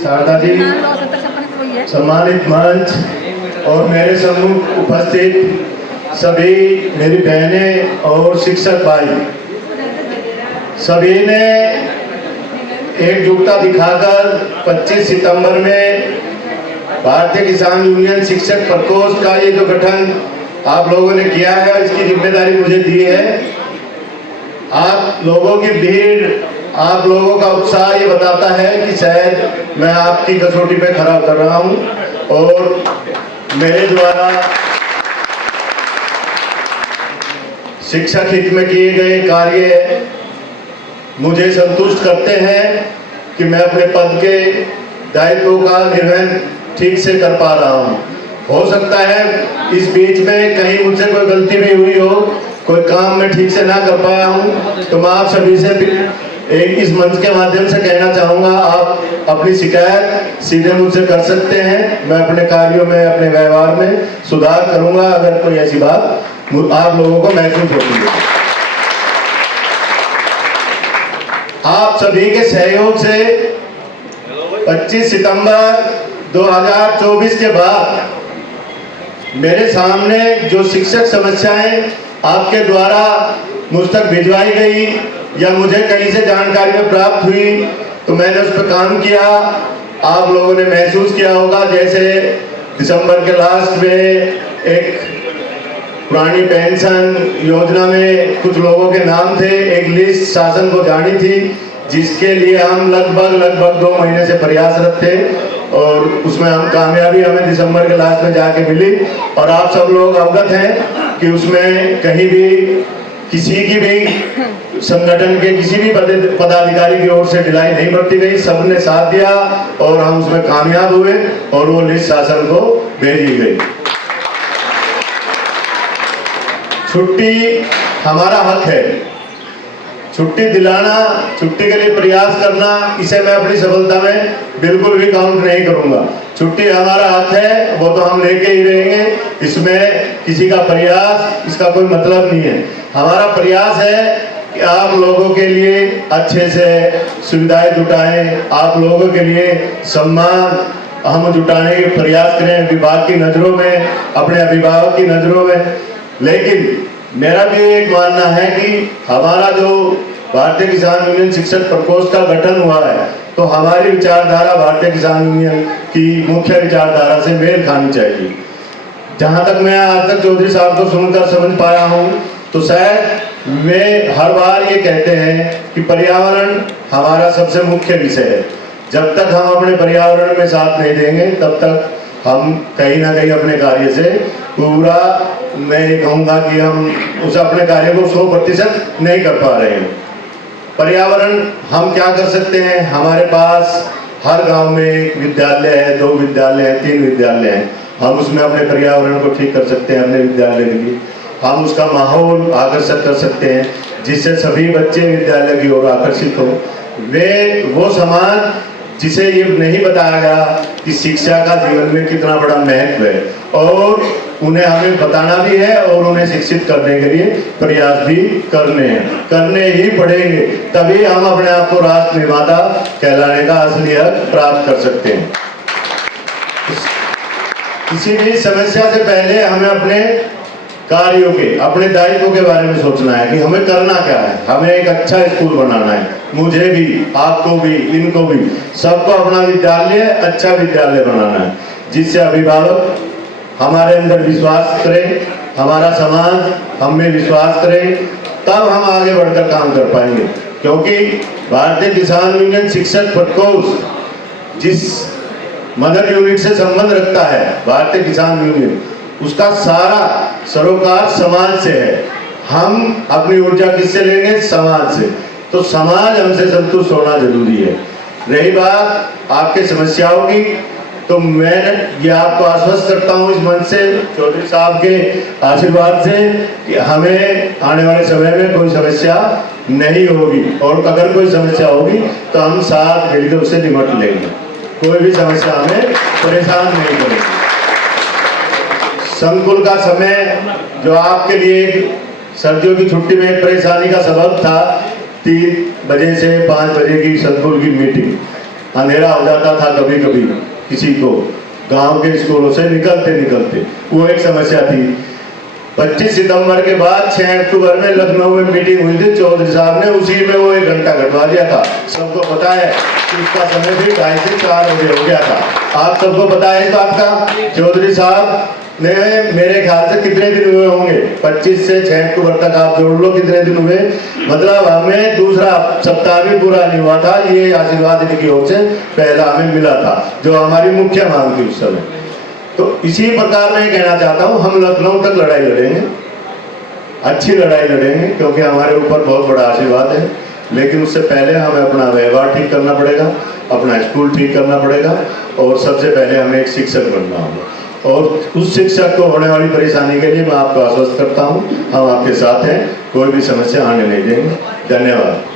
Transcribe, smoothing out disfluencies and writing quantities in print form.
शारदा जी, सम्मानित मंच और मेरे सम्मुख उपस्थित सभी मेरी बहनें और शिक्षक भाई, सभी ने एकजुटता दिखाकर 25 सितंबर में भारतीय किसान यूनियन शिक्षक प्रकोष्ठ का ये जो गठन आप लोगों ने किया है, इसकी जिम्मेदारी मुझे दी है। आप लोगों की भीड़, आप लोगों का उत्साह ये बताता है कि शायद मैं आपकी कसौटी पे खरा कर रहा हूं और मेरे द्वारा शिक्षक हित में किए गए कार्य मुझे संतुष्ट करते हैं कि मैं अपने पद के दायित्वों का निर्वहन ठीक से कर पा रहा हूं। हो सकता है इस बीच में कहीं मुझसे कोई गलती भी हुई हो, कोई काम में ठीक से ना कर पाया हूं, तो मैं आप सभी से इस मंच के माध्यम से कहना चाहूंगा, आप अपनी शिकायत सीधे मुझसे कर सकते हैं। मैं अपने कार्यों में, अपने व्यवहार में सुधार करूंगा अगर कोई ऐसी बात आप लोगों को महसूस होती है। आप सभी के सहयोग से 25 सितंबर 2024 के बाद मेरे सामने जो शिक्षक समस्याएं आपके द्वारा मुझ तक भिजवाई गई या मुझे कहीं से जानकारी में प्राप्त हुई, तो मैंने उस पर काम किया। आप लोगों ने महसूस किया होगा, जैसे दिसंबर के लास्ट में एक पुरानी पेंशन योजना में कुछ लोगों के नाम थे, एक लिस्ट शासन को जानी थी, जिसके लिए हम लगभग 2 महीने से प्रयासरत थे और उसमें हम कामयाबी हमें दिसंबर के लास्ट में जाके मिली। और आप सब लोग अवगत हैं कि उसमें कहीं भी किसी की भी संगठन के किसी भी पदाधिकारी की ओर से ढिलाई नहीं बरती गई, सबने साथ दिया और हम उसमें कामयाब हुए और वो लिस्ट शासन को भेजी गई। छुट्टी हमारा हक है, छुट्टी दिलाना, छुट्टी के लिए प्रयास करना, इसे मैं अपनी सफलता में बिल्कुल भी काउंट नहीं करूंगा। छुट्टी हमारा हक है, वो तो हम लेके ही रहेंगे, इसमें किसी का प्रयास, इसका कोई मतलब नहीं है। हमारा प्रयास है कि आप लोगों के लिए अच्छे से सुविधाएं जुटाएं, आप लोगों के लिए सम्मान हम जुटाने के प्रयास करें, विभाग की नज़रों में, अपने अभिभावक की नज़रों में। लेकिन मेरा भी एक मानना है कि हमारा जो भारतीय किसान यूनियन शिक्षक प्रकोष्ठ का गठन हुआ है, तो हमारी विचारधारा भारतीय किसान यूनियन की मुख्य विचारधारा से मेल खानी चाहिए। जहां तक मैं आज तक चौधरी साहब को सुनकर समझ पाया हूं, तो शायद वे हर बार ये कहते हैं कि पर्यावरण हमारा सबसे मुख्य विषय है। जब तक हम अपने पर्यावरण में साथ नहीं देंगे, तब तक हम कहीं ना कहीं अपने कार्य से पूरा, मैं ये कहूँगा कि हम उस अपने कार्य को 100% नहीं कर पा रहे हैं। पर्यावरण हम क्या कर सकते हैं? हमारे पास हर गांव में एक विद्यालय है, 2 विद्यालय हैं, 3 विद्यालय हैं। हम उसमें अपने पर्यावरण को ठीक कर सकते हैं। अपने विद्यालय के लिए हम उसका माहौल आकर्षित कर सकते हैं, जिससे सभी बच्चे विद्यालय की ओर आकर्षित हो। वो समाज जिसे ये नहीं बताया गया कि शिक्षा का जीवन में कितना बड़ा महत्व है, और उन्हें हमें बताना भी है और उन्हें शिक्षित करने के लिए प्रयास भी करने ही पड़ेंगे, तभी हम अपने आप को राष्ट्र निर्माता कहलाने का असली हक प्राप्त कर सकते हैं। किसी भी समस्या से पहले हमें अपने कार्यों के, अपने दायित्वों के बारे में सोचना है कि हमें करना क्या है। हमें एक अच्छा स्कूल बनाना है, मुझे भी, आपको भी, इनको भी, सबको अपना विद्यालय अच्छा विद्यालय बनाना है, जिससे अभिभावक हमारे अंदर विश्वास करें, हमारा समाज हम में विश्वास करें, तब हम आगे बढ़कर काम कर पाएंगे। क्योंकि भारतीय किसान यूनियन शिक्षक प्रकोष्ठ जिस मदर यूनिट से संबंध रखता है, भारतीय किसान यूनियन, उसका सारा सरोकार समाज से है। हम अपनी ऊर्जा किससे लेंगे? समाज से। तो समाज हमसे संतुष्ट होना जरूरी है। रही बात आपके समस्याओं की, तो मैं ये आपको आश्वस्त करता हूँ इस मंच से, चौधरी साहब के आशीर्वाद से, कि हमें आने वाले समय में कोई समस्या नहीं होगी, और अगर कोई समस्या होगी तो हम साथ मिलकर उससे निपट लेंगे। कोई भी समस्या हमें परेशान नहीं करेगी। संकुल का समय जो आपके लिए सर्दियों की छुट्टी में एक परेशानी का सबब था, 3 बजे से 5 बजे की संकुल की मीटिंग, अंधेरा हो जाता था कभी कभी किसी को गांव के स्कूलों से निकलते, वो एक समस्या थी। 25 सितंबर के बाद 6 अक्टूबर में लखनऊ में मीटिंग हुई थी, चौधरी साहब ने उसी में वो 1 घंटा घटवा दिया था। सबको पता है कि उसका समय भी 2:30 से 4 बजे हो गया था। आप सबको पता है इस बात का। चौधरी साहब ने मेरे ख्याल से कितने दिन हुए होंगे, 25 से 6 अक्टूबर तक आप जोड़ लो कितने दिन हुए, मतलब हमें दूसरा सप्ताह भी पूरा नहीं हुआ था। ये आशीर्वाद इनकी ओर से पहला हमें मिला था, जो हमारी मुख्य मांग थी उस समय। तो इसी प्रकार मैं कहना चाहता हूँ, हम लखनऊ तक लड़ाई लड़ेंगे, अच्छी लड़ाई लड़ेंगे, क्योंकि हमारे ऊपर बहुत बड़ा आशीर्वाद है। लेकिन उससे पहले हमें अपना व्यवहार ठीक करना पड़ेगा, अपना स्कूल ठीक करना पड़ेगा, और सबसे पहले हमें एक शिक्षक बनना होगा। और उस शिक्षक को होने वाली परेशानी के लिए मैं आपको आश्वस्त करता हूँ, हम आपके साथ हैं, कोई भी समस्या आने नहीं देंगे। धन्यवाद।